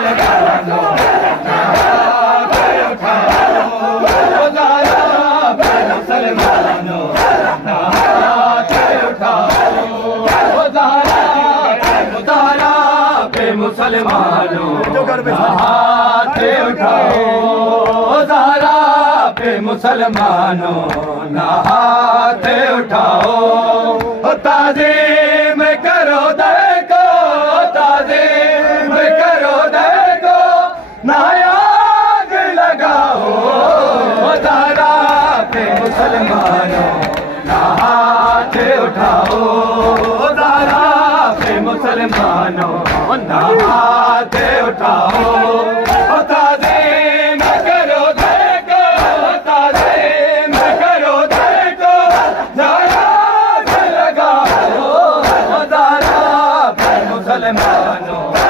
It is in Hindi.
मुसलमानों नहाते उठाओ ज़ारा पे मुसलमानों नहाते उठाओ ज़ारा पे मुसलमानों नहाते उठाओ ज़ारा पे मुसलमानों नहाते उठाओ ताज़ीम करो देखो ताज़ीम करो देखो नायाग लगाओ ज़ारा पे मुसलमानों नहाते उठाओ ज़ारा पे मुसलमानों नहाते उठाओ ताज़ीम करो देखो ताज़ीम करो देखो नायाग लगाओ ज़ारा पे मुसलमानों